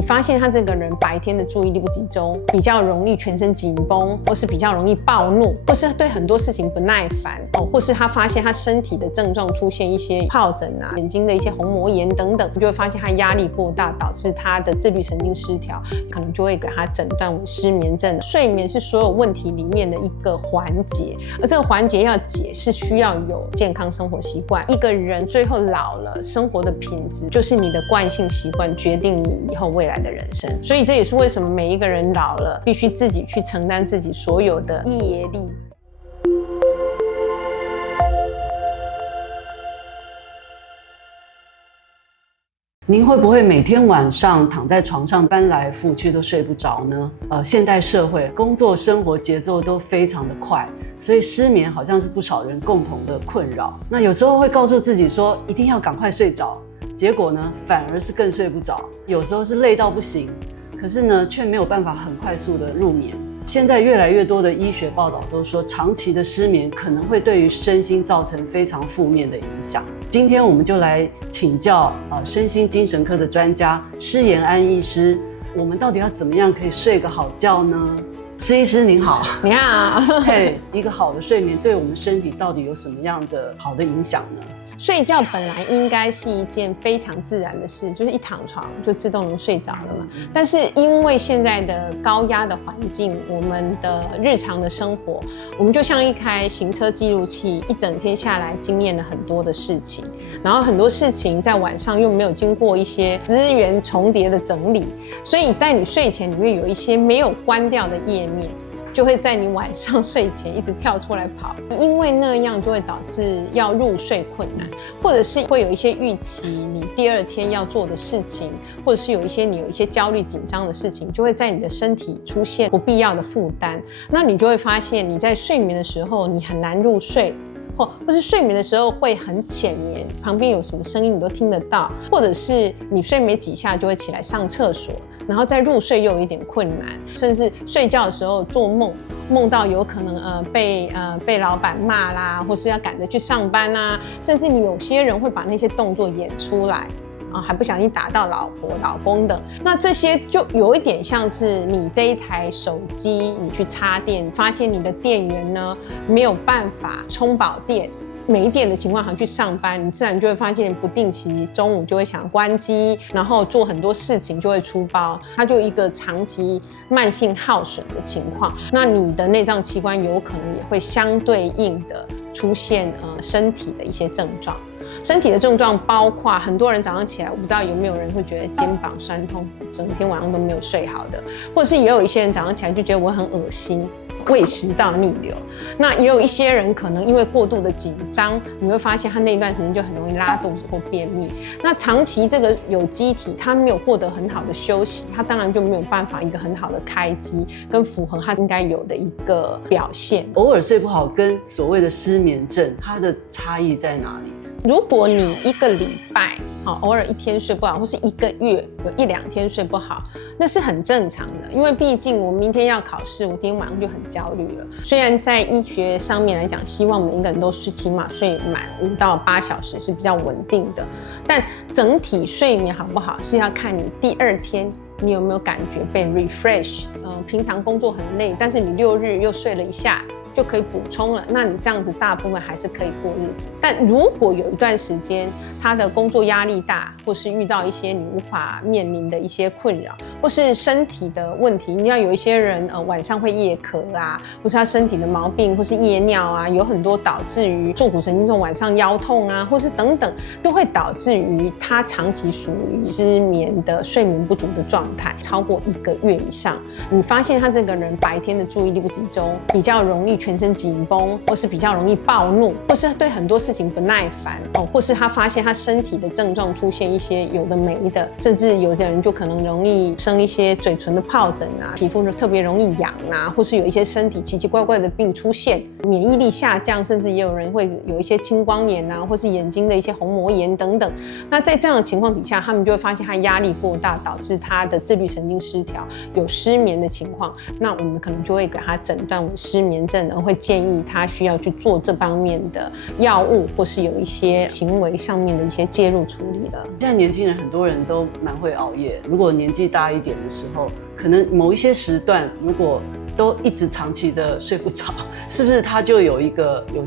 你发现他这个人白天的注意力不集中，比较容易全身紧绷，或是比较容易暴怒，或是对很多事情不耐烦，或是他发现他身体的症状出现一些疱疹啊、眼睛的一些虹膜炎等等，你就会发现他压力过大，导致他的自律神经失调，可能就会给他诊断为失眠症。睡眠是所有问题里面的一个环节，而这个环节要解是需要有健康生活习惯。一个人最后老了，生活的品质就是你的惯性习惯决定你以后未来的人生。所以这也是为什么每一个人老了必须自己去承担自己所有的业力。您会不会每天晚上躺在床上翻来覆去都睡不着呢？现代社会工作生活节奏都非常的快，所以失眠好像是不少人共同的困扰。那有时候会告诉自己说一定要赶快睡着，结果呢反而是更睡不着。有时候是累到不行，可是呢却没有办法很快速的入眠。现在越来越多的医学报道都说，长期的失眠可能会对于身心造成非常负面的影响。今天我们就来请教身心精神科的专家施延安医师，我们到底要怎么样可以睡个好觉呢？施医师您好。你好。一个好的睡眠对我们身体到底有什么样的好的影响呢？睡觉本来应该是一件非常自然的事，就是一躺床就自动能睡着了嘛。但是因为现在的高压的环境，我们的日常的生活，我们就像一台行车记录器，一整天下来经验了很多的事情，然后很多事情在晚上又没有经过一些资源重叠的整理，所以在你睡前里面有一些没有关掉的页面，就会在你晚上睡前一直跳出来跑，因为那样就会导致要入睡困难，或者是会有一些预期你第二天要做的事情，或者是有一些焦虑紧张的事情，就会在你的身体出现不必要的负担。那你就会发现你在睡眠的时候你很难入睡，或是睡眠的时候会很浅眠，旁边有什么声音你都听得到，或者是你睡没几下就会起来上厕所，然后再入睡又有一点困难，甚至睡觉的时候做梦到有可能被老板骂啦，或是要赶着去上班啊，甚至你有些人会把那些动作演出来还不小心打到老婆老公的。那这些就有一点像是你这一台手机你去插电，发现你的电源呢没有办法充饱电，没电的情况下去上班，你自然就会发现不定期中午就会想关机，然后做很多事情就会出包，它就一个长期慢性耗损的情况。那你的内脏器官有可能也会相对应的出现身体的一些症状。身体的症状包括很多人早上起来，我不知道有没有人会觉得肩膀酸痛，整天晚上都没有睡好的，或者是也有一些人早上起来就觉得我很恶心，胃食道逆流。那也有一些人可能因为过度的紧张，你会发现他那一段时间就很容易拉肚子或便秘。那长期这个有机体他没有获得很好的休息，他当然就没有办法一个很好的开机跟符合他应该有的一个表现。偶尔睡不好跟所谓的失眠症它的差异在哪里？如果你一个礼拜偶尔一天睡不好，或是一个月有1-2天睡不好，那是很正常的，因为毕竟我明天要考试，我今天晚上就很焦虑了。虽然在医学上面来讲，希望每一个人都是起码睡满5到8小时是比较稳定的，但整体睡眠好不好是要看你第二天你有没有感觉被 refresh。平常工作很累，但是你6日又睡了一下就可以补充了，那你这样子大部分还是可以过日子。但如果有一段时间他的工作压力大，或是遇到一些你无法面临的一些困扰，或是身体的问题，你要有一些人晚上会夜咳啊，或是他身体的毛病，或是夜尿啊，有很多导致于坐骨神经痛晚上腰痛啊，或是等等，都会导致于他长期属于失眠的睡眠不足的状态，超过1个月以上，你发现他这个人白天的注意力不集中，比较容易全身紧绷，或是比较容易暴怒，或是对很多事情不耐烦或是他发现他身体的症状出现一些有的没的，甚至有的人就可能容易生一些嘴唇的疱疹啊，皮肤就特别容易痒啊，或是有一些身体奇奇怪怪的病出现，免疫力下降，甚至也有人会有一些青光眼啊，或是眼睛的一些虹膜炎等等。那在这样的情况底下，他们就会发现他压力过大，导致他的自律神经失调，有失眠的情况，那我们可能就会给他诊断为失眠症能会建议他需要去做这方面的药物，或是有一些行为上面的一些介入处理了。现在年轻人很多人都蛮会熬夜，如果年纪大一点的时候，可能某一些时段如果都一直长期的睡不着，是不是他就有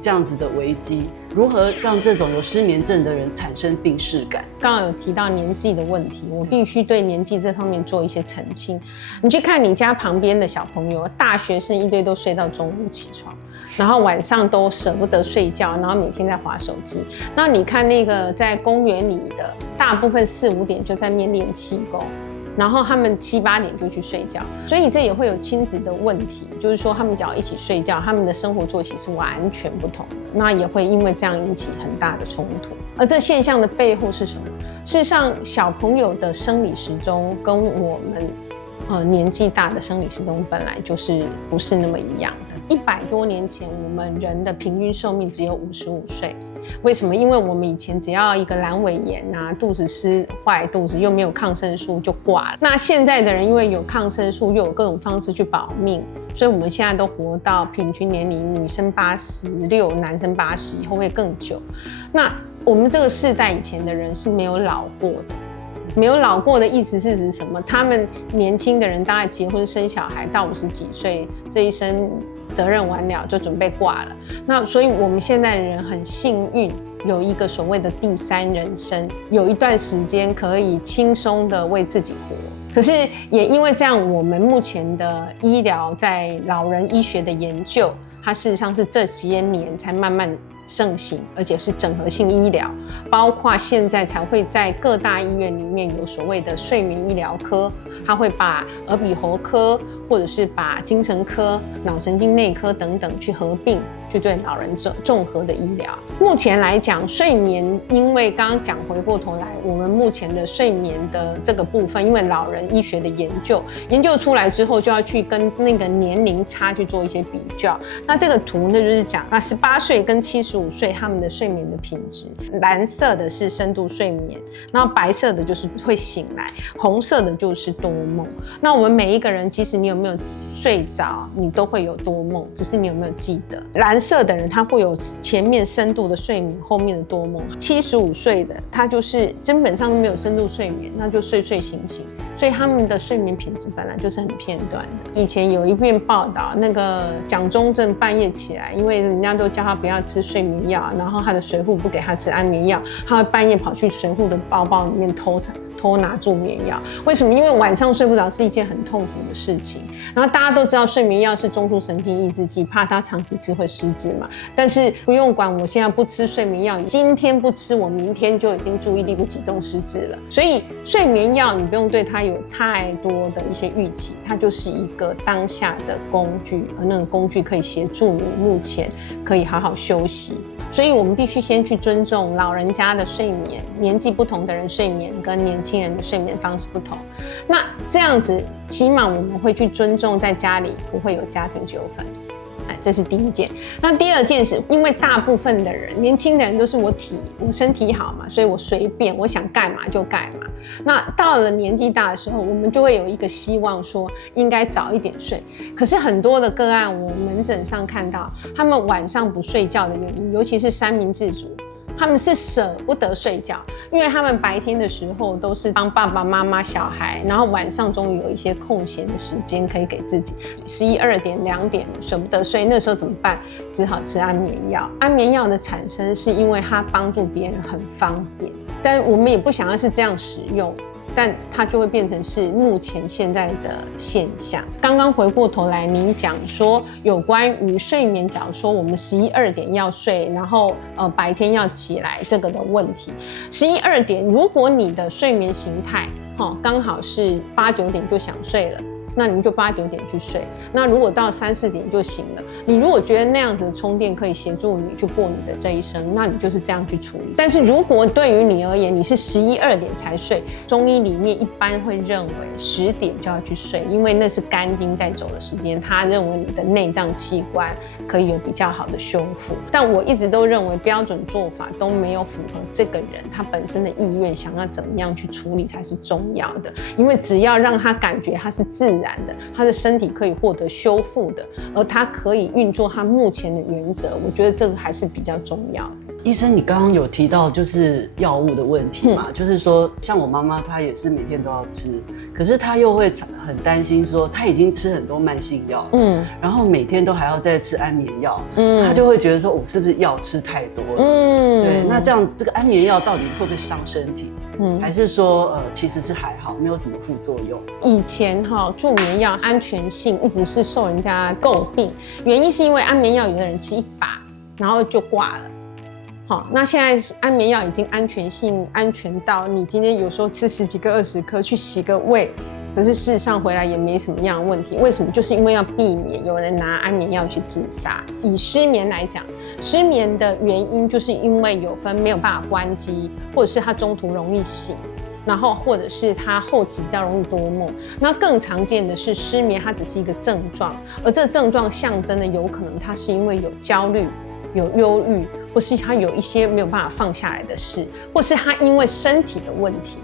这样子的危机？如何让这种有失眠症的人产生病识感？刚刚有提到年纪的问题，我必须对年纪这方面做一些澄清。你去看你家旁边的小朋友，大学生一堆都睡到中午起床，然后晚上都舍不得睡觉，然后每天在滑手机。那你看那个在公园里的，大部分4、5点就在面练气功。然后他们7、8点就去睡觉，所以这也会有亲子的问题，就是说他们只要一起睡觉，他们的生活作息是完全不同的，那也会因为这样引起很大的冲突。而这现象的背后是什么？事实上，小朋友的生理时钟跟我们年纪大的生理时钟本来就是不是那么一样的。100多年前，我们人的平均寿命只有55岁。为什么？因为我们以前只要一个阑尾炎啊，肚子湿坏肚子又没有抗生素就挂了。那现在的人因为有抗生素，又有各种方式去保命，所以我们现在都活到平均年龄，女生86，男生80，以后会更久。那我们这个世代以前的人是没有老过的。没有老过的意思是指什么？他们年轻的人大概结婚生小孩到50几岁，这一生责任完了就准备挂了。那所以我们现在的人很幸运，有一个所谓的第3人生，有一段时间可以轻松的为自己活。可是也因为这样，我们目前的医疗在老人医学的研究，它事实上是这些年才慢慢盛行，而且是整合性医疗，包括现在才会在各大医院里面有所谓的睡眠医疗科，它会把耳鼻喉科或者是把精神科、脑神经内科等等去合并，去对老人综合的医疗。目前来讲，睡眠，因为刚刚讲回过头来，我们目前的睡眠的这个部分，因为老人医学的研究出来之后，就要去跟那个年龄差去做一些比较。那这个图呢，就是讲18岁跟75岁他们的睡眠的品质，蓝色的是深度睡眠，然后白色的就是会醒来，红色的就是多梦。那我们每一个人，即使你有没有睡着，你都会有多梦，只是你有没有记得。蓝色的人他会有前面深度的睡眠，后面的多梦。75岁的他就是基本上都没有深度睡眠，那就睡睡醒醒，所以他们的睡眠品质本来就是很片段的。以前有一篇报道，那个蒋中正半夜起来，因为人家都叫他不要吃睡眠药，然后他的随扈不给他吃安眠药，他会半夜跑去随扈的包包里面偷拿助眠药。为什么？因为晚上睡不着是一件很痛苦的事情。然后大家都知道睡眠药是中枢神经抑制剂，怕他长期吃会失智嘛。但是不用管，我现在不吃睡眠药，今天不吃，我明天就已经注意力不集中失智了。所以睡眠药你不用对它有太多的一些预期，它就是一个当下的工具，而那个工具可以协助你目前可以好好休息。所以我们必须先去尊重老人家的睡眠，年纪不同的人睡眠跟年轻人的睡眠方式不同。那这样子，起码我们会去尊重在家里不会有家庭纠纷。这是第一件。那第二件是因为大部分的人，年轻的人都是我身体好嘛，所以我随便我想干嘛就干嘛。那到了年纪大的时候，我们就会有一个希望说应该早一点睡。可是很多的个案，我门诊上看到他们晚上不睡觉的原因，尤其是三明治族，他们是舍不得睡觉，因为他们白天的时候都是帮爸爸妈妈小孩，然后晚上终于有一些空闲的时间可以给自己，11、2点、2点舍不得睡，那时候怎么办？只好吃安眠药。安眠药的产生是因为它帮助别人很方便，但我们也不想要是这样使用，但它就会变成是目前现在的现象。刚刚回过头来，您讲说有关于睡眠，假如说我们11、2点要睡，然后白天要起来这个的问题。11、2点，如果你的睡眠形态刚好是8、9点就想睡了，那你就8、9点去睡。那如果到3、4点就醒了，你如果觉得那样子的充电可以协助你去过你的这一生，那你就是这样去处理。但是如果对于你而言，你是11、2点才睡，中医里面一般会认为10点就要去睡，因为那是肝经在走的时间，他认为你的内脏器官可以有比较好的修复。但我一直都认为标准做法都没有符合这个人他本身的意愿，想要怎么样去处理才是重要的。因为只要让他感觉他是自然然的，他的身体可以获得修复的，而他可以运作他目前的原则，我觉得这个还是比较重要的。医生，你刚刚有提到就是药物的问题嘛，就是说像我妈妈她也是每天都要吃，可是她又会很担心说她已经吃很多慢性药，然后每天都还要再吃安眠药，她就会觉得说我是不是药吃太多了，对，那这样子这个安眠药到底会不会伤身体？还是说其实是还好，没有什么副作用。以前助眠药安全性一直是受人家诟病，原因是因为安眠药有的人吃1把然后就挂了。好，那现在安眠药已经安全到你今天有时候吃10几颗20颗去洗个胃，可是事实上回来也没什么样的问题。为什么？就是因为要避免有人拿安眠药去自杀。以失眠来讲，失眠的原因就是因为有分没有办法关机，或者是他中途容易醒，然后或者是他后期比较容易多梦。那更常见的是失眠，它只是一个症状，而这个症状象征的有可能他是因为有焦虑、有忧郁，或是他有一些没有办法放下来的事，或是他因为身体的问题。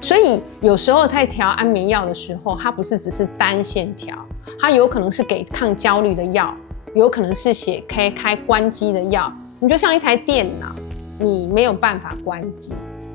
所以有时候在调安眠药的时候，它不是只是单线调，它有可能是给抗焦虑的药，有可能是写开关机的药。你就像一台电脑，你没有办法关机，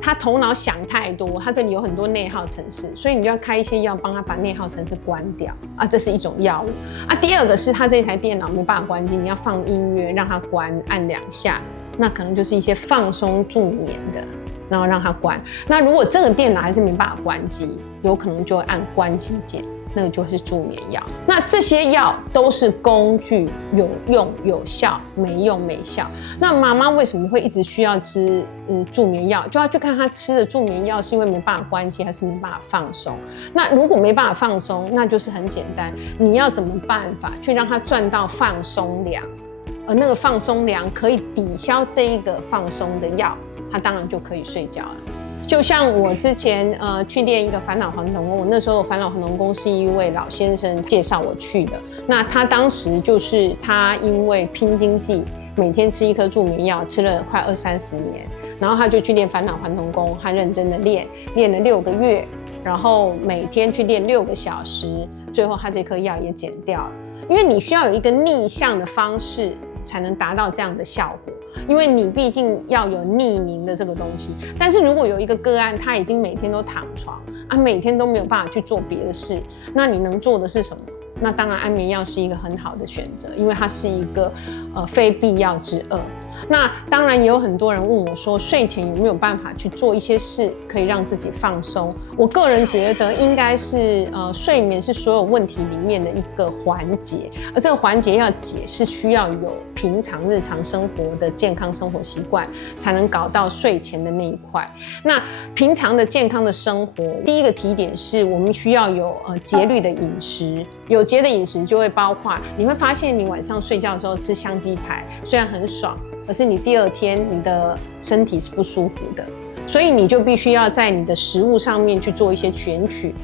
他头脑想太多，他这里有很多内耗程式，所以你就要开一些药帮他把内耗程式关掉啊，这是一种药物啊。第二个是他这台电脑没办法关机，你要放音乐让它关，按2下，那可能就是一些放松助眠的，然后让它关。那如果这个电脑还是没办法关机，有可能就会按关机键，那个就是助眠药。那这些药都是工具，有用有效，没用没效。那妈妈为什么会一直需要吃助眠药？就要去看她吃的助眠药是因为没办法关机，还是没办法放松。那如果没办法放松，那就是很简单，你要怎么办法去让她赚到放松粮，而那个放松粮可以抵消这一个放松的药，她当然就可以睡觉了。就像我之前去练一个返老还童功，我那时候返老还童功是一位老先生介绍我去的。那他当时就是他因为拼经济，每天吃1颗助眠药，吃了快20-30年，然后他就去练返老还童功，他认真的练了6个月，然后每天去练6个小时，最后他这颗药也减掉了。因为你需要有一个逆向的方式才能达到这样的效果。因为你毕竟要有逆龄的这个东西，但是如果有一个个案，他已经每天都躺床啊，每天都没有办法去做别的事，那你能做的是什么？那当然安眠药是一个很好的选择，因为它是一个非必要之恶。那当然也有很多人问我说，睡前有没有办法去做一些事可以让自己放松？我个人觉得应该是睡眠是所有问题里面的一个环节，而这个环节要解是需要有平常日常生活的健康生活习惯，才能搞到睡前的那一块。那平常的健康的生活，第一个提点是我们需要有节律的饮食。有节的饮食就会包括，你会发现你晚上睡觉的时候吃香鸡排，虽然很爽，可是你第2天你的身体是不舒服的。所以你就必须要在你的食物上面去做一些选取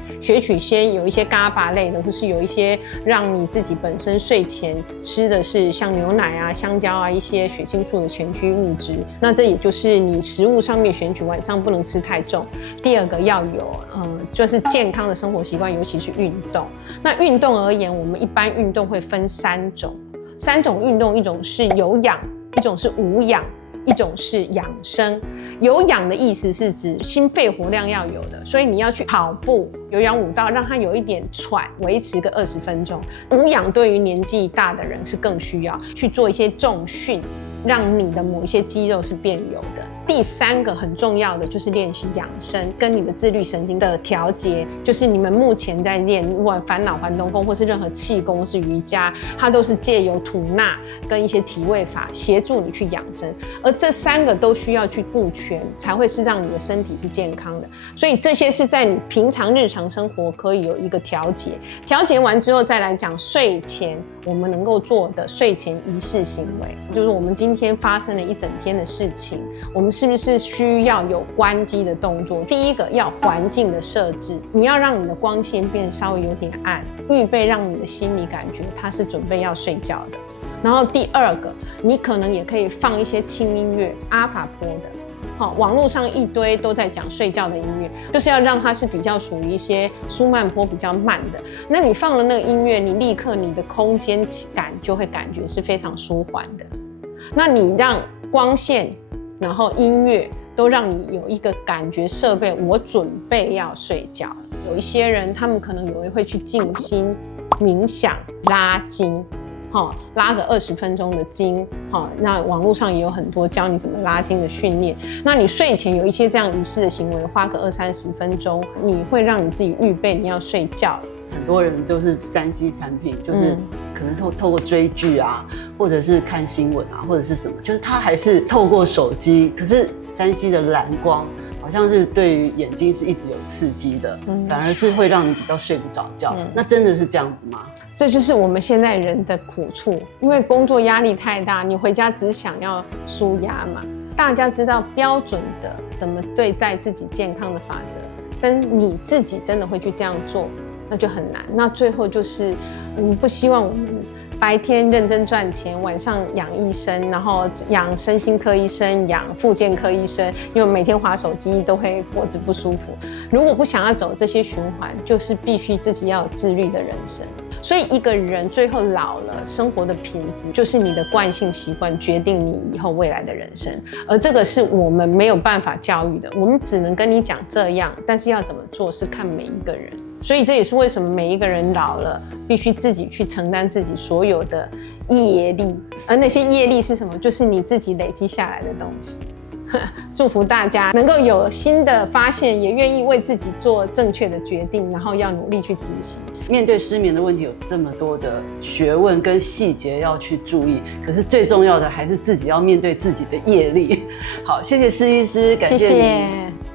先有一些GABA类的，或是有一些让你自己本身睡前吃的是像牛奶啊、香蕉啊一些血清素的前驱物质。那这也就是你食物上面选取，晚上不能吃太重。第2个要有就是健康的生活习惯，尤其是运动。那运动而言，我们一般运动会分3种运动，一种是有氧，一种是无氧，一种是养生。有氧的意思是指心肺活量要有的，所以你要去跑步，有氧舞蹈，让它有一点喘，维持个20分钟。无氧对于年纪大的人是更需要去做一些重训，让你的某一些肌肉是变有的。第3个很重要的就是练习养生，跟你的自律神经的调节，就是你们目前在练，不管返老还童功或是任何气功是瑜伽，它都是借由吐纳跟一些体位法协助你去养生，而这3个都需要去顾全，才会是让你的身体是健康的。所以这些是在你平常日常生活可以有一个调节，调节完之后再来讲睡前我们能够做的睡前仪式行为，就是我们今天发生了一整天的事情，我们是不是需要有关机的动作？第1个要环境的设置，你要让你的光线变稍微有点暗，预备让你的心理感觉它是准备要睡觉的。然后第2个，你可能也可以放一些轻音乐，阿法波的，网络上一堆都在讲睡觉的音乐，就是要让它是比较属于一些舒慢波比较慢的。那你放了那个音乐，你立刻你的空间感就会感觉是非常舒缓的。那你让光线，然后音乐都让你有一个感觉设备，我准备要睡觉了。有一些人他们可能有人会去静心、冥想、拉筋。拉个20分钟的筋，那网络上也有很多教你怎么拉筋的训练。那你睡前有一些这样仪式的行为，花个20-30分钟，你会让你自己预备你要睡觉。很多人都是3C 产品，就是可能透过追剧啊，或者是看新闻啊，或者是什么，就是他还是透过手机，可是3C 的蓝光好像是对于眼睛是一直有刺激的，反而是会让你比较睡不着觉。那真的是这样子吗？这就是我们现在人的苦处，因为工作压力太大，你回家只想要抒压嘛。大家知道标准的怎么对待自己健康的法则，但你自己真的会去这样做，那就很难。那最后就是我们不希望我们白天认真赚钱，晚上养医生，然后养身心科医生，养复健科医生，因为每天滑手机都会脖子不舒服。如果不想要走这些循环，就是必须自己要有自律的人生。所以一个人最后老了，生活的品质就是你的惯性习惯决定你以后未来的人生，而这个是我们没有办法教育的，我们只能跟你讲这样，但是要怎么做是看每一个人。所以这也是为什么每一个人老了必须自己去承担自己所有的业力，而那些业力是什么？就是你自己累积下来的东西。祝福大家能够有新的发现，也愿意为自己做正确的决定，然后要努力去执行。面对失眠的问题，有这么多的学问跟细节要去注意，可是最重要的还是自己要面对自己的业力。好，谢谢施医师，感谢你。谢谢。